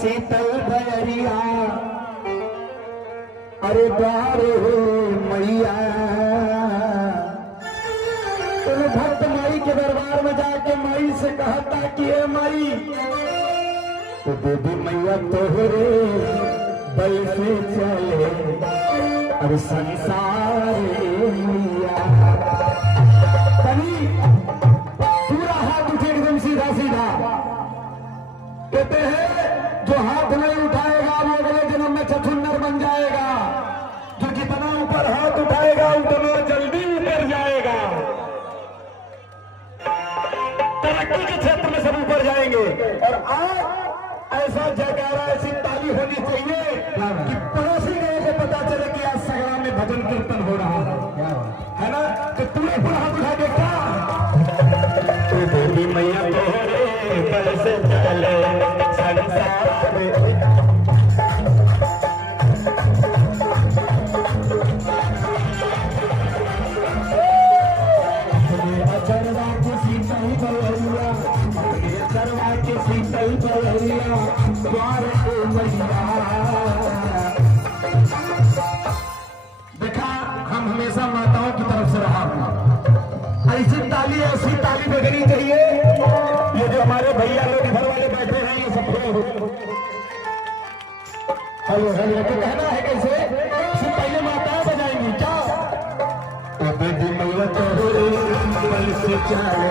शीतल भैरिया अरे प्यारे मैया तुम भक्त माई के दरबार में जाके माई से कहता कि हे माई तो देवी मैया तोहरे बल से चले अब संसार मैया पूरा हाथ उठे एकदम सीधा सीधा कहते हैं जो हाथ नहीं उठाएगा वो अगले जन्म में छछुन्नर बन जाएगा, जो जितना ऊपर हाथ उठाएगा उतना जल्दी उतर जाएगा। तरक्की के क्षेत्र में सब ऊपर जाएंगे। और आज ऐसा जयकारा ऐसी ताली होनी चाहिए कि पड़ोसी लोगों को पता चले कि आज सगरा में भजन कीर्तन हो रहा है ना। तो तूने पूरा हाथ उठा देखा तो देवी मैया तोहरे बल से चले संसार में। अचरवा के शीतल बलैया अचरवा के शीतल बलैया द्वार को मैया। देखा हम हमेशा माताओं की तरफ से रहा हूं। ऐसी ताली बजनी चाहिए। ये जो हमारे भैया लोग इधर वाले बैठे हैं ये सब हेलो हेलो तो कहना है कैसे सिर्फ पहले माताएं बजाएंगी क्या। तो बेटी मैया तोहरे बल से चले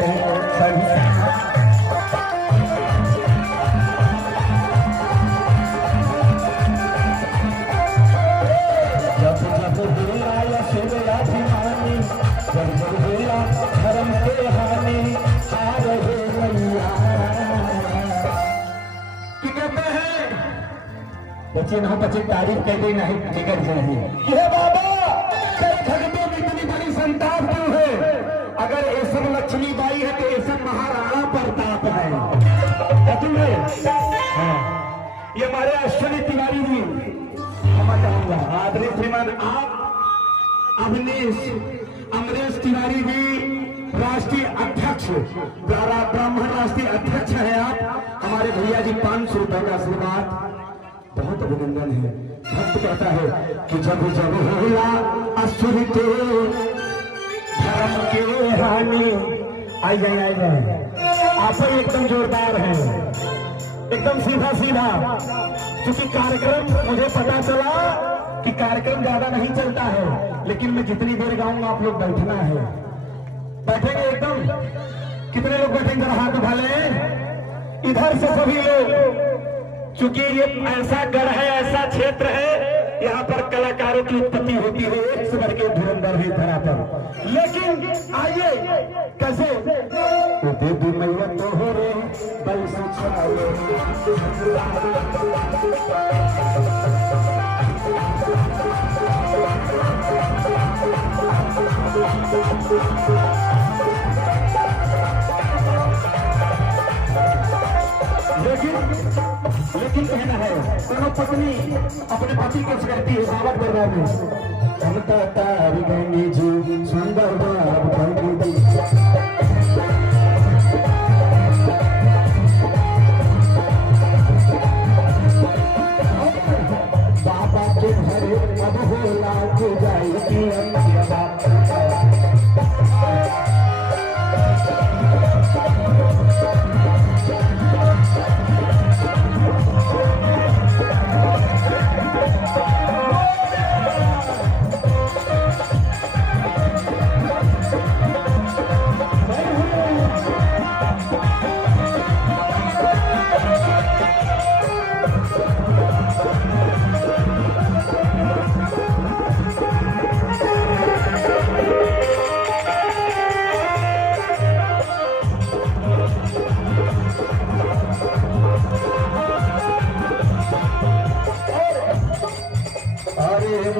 धर्म के हानि आ रहे मैया। कि कहते हैं बच्चे ना बच्चे तारीफ कहते नहीं निकल जाएंगे। ये बाबा कई खगते में इतनी बड़ी संताप क्यों है। अगर ऐसा लक्ष्मी बाई है तो ऐसा महाराणा प्रताप है। ये हमारे अश्विनी तिवारी जी क्षमा चाहूंगा आदरणीय श्रीमान आप अमरीश तिवारी जी राष्ट्रीय अध्यक्ष ब्राह्मण राष्ट्रीय अध्यक्ष है आप। हमारे भैया जी 500 रुपए का आशीर्वाद बहुत अभिनंदन है। भक्त कहता है कि जब जब होला असुर के धर्म के हानि आई जाए आप एकदम जोरदार है एकदम सीधा सीधा। क्योंकि कार्यक्रम मुझे पता चला कि कार्यक्रम ज्यादा नहीं चलता है लेकिन मैं जितनी देर गाऊंगा आप लोग बैठना है। बैठेंगे एकदम कितने लोग बैठेंगे हाथ उठा लें इधर से सभी लोग। क्योंकि ये ऐसा गढ़ है ऐसा क्षेत्र है यहाँ पर कलाकारों की उत्पत्ति होती है एक से बढ़ के धुरंधर है धरा पर। लेकिन आइए कैसे देवी मैया तोहरे बल से चले लेकिन कहना है दोनों पत्नी अपने पति को करती है स्वागत कर रहा है। हम तारी गंगी जी सुंदर बाबा के घरे अब होला के जाएगी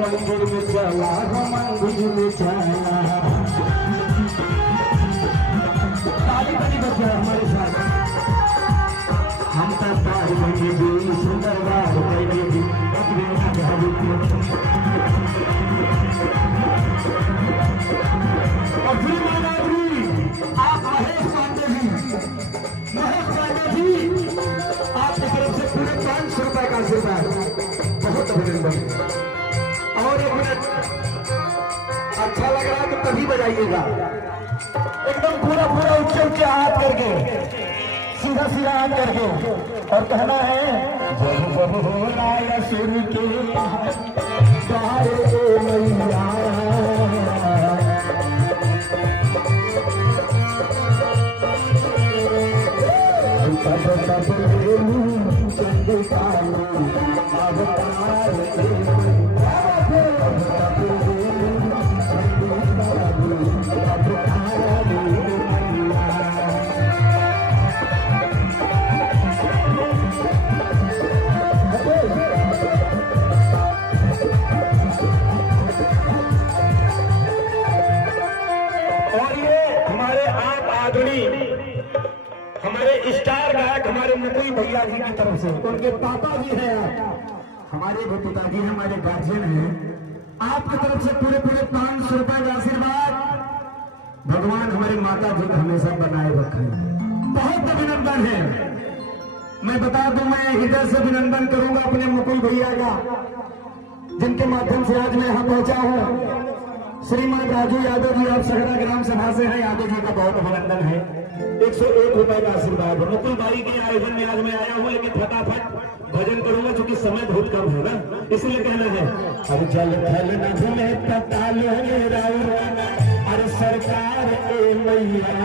मंदिर में चला मंदिर में चला ताली ताली बच्चा हमारे साथ हम तो तारी बनी जी सुंदर बात करेगी और फिर आप महेश पांडे जी आपकी तरफ से पूरे 500 आशीर्वाद, बहुत अभिनंदन। और एक मिनट, अच्छा लग रहा है तो तभी बजाइएगा, एकदम पूरा पूरा ऊंचे ऊंचे हाथ करके, सीधा सीधा हाथ करके, और कहना है जब जब हो राया सुर के बारे मैया, तब तब चंद कालू अवतार हमारे स्टार गायक हमारे मुकुल भैया जी की तरफ से, उनके पापा जी हैं, हमारे पिताजी हमारे गार्जियन हैं, आपकी तरफ से पूरे पूरे 500 रुपए का आशीर्वाद। भगवान हमारी माता जी को हमेशा बनाए रखें, बहुत अभिनंदन है। मैं बता दूं, मैं हृदय से अभिनंदन करूंगा अपने मुकुल भैया का, जिनके माध्यम से आज मैं यहाँ पहुंचा हूँ। श्रीमान राजू यादव जी, आप सगरा ग्राम सभा से हैं, यादव जी का बहुत अभिनंदन है। 101 रुपए का आशीर्वाद। मुकुल भाई के आयोजन में आज मैं आया हूँ, लेकिन फटाफट भजन करूंगा क्योंकि समय बहुत कम है ना, इसलिए कहना है अरे जल थल नभ में पताल अरे सरकार ए मैया,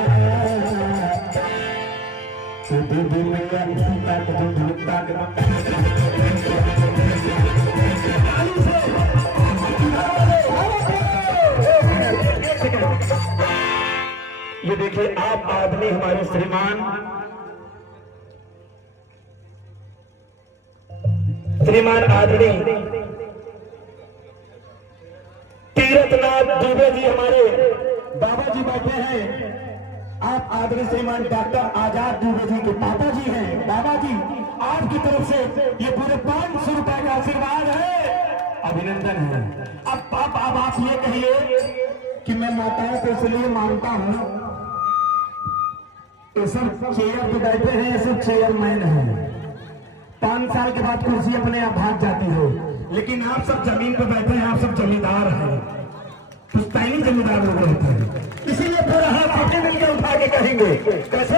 ये देखिए आप आदमी हमारे श्रीमान आदरणीय तीर्थनाथ दुबे जी हमारे बाबा जी बैठे हैं। आप आदरणीय श्रीमान डॉक्टर आजाद दुबे जी के पापा जी हैं। बाबा जी, आपकी तरफ से ये पूरे 500 रुपए का आशीर्वाद है, अभिनंदन है। अब आप ये कहिए कि मैं माताओं को इसलिए मानता हूं, ये सब चेयर पे बैठे हैं, ये सब चेयरमैन हैं। 5 साल के बाद कुर्सी अपने आप भाग जाती है, लेकिन आप सब जमीन पे बैठे हैं, आप सब जमींदार हैं, पुश्तैनी जमींदार लोग रहते हैं। इसीलिए पूरा हाथ आगे मिलकर उठा के कहेंगे कैसे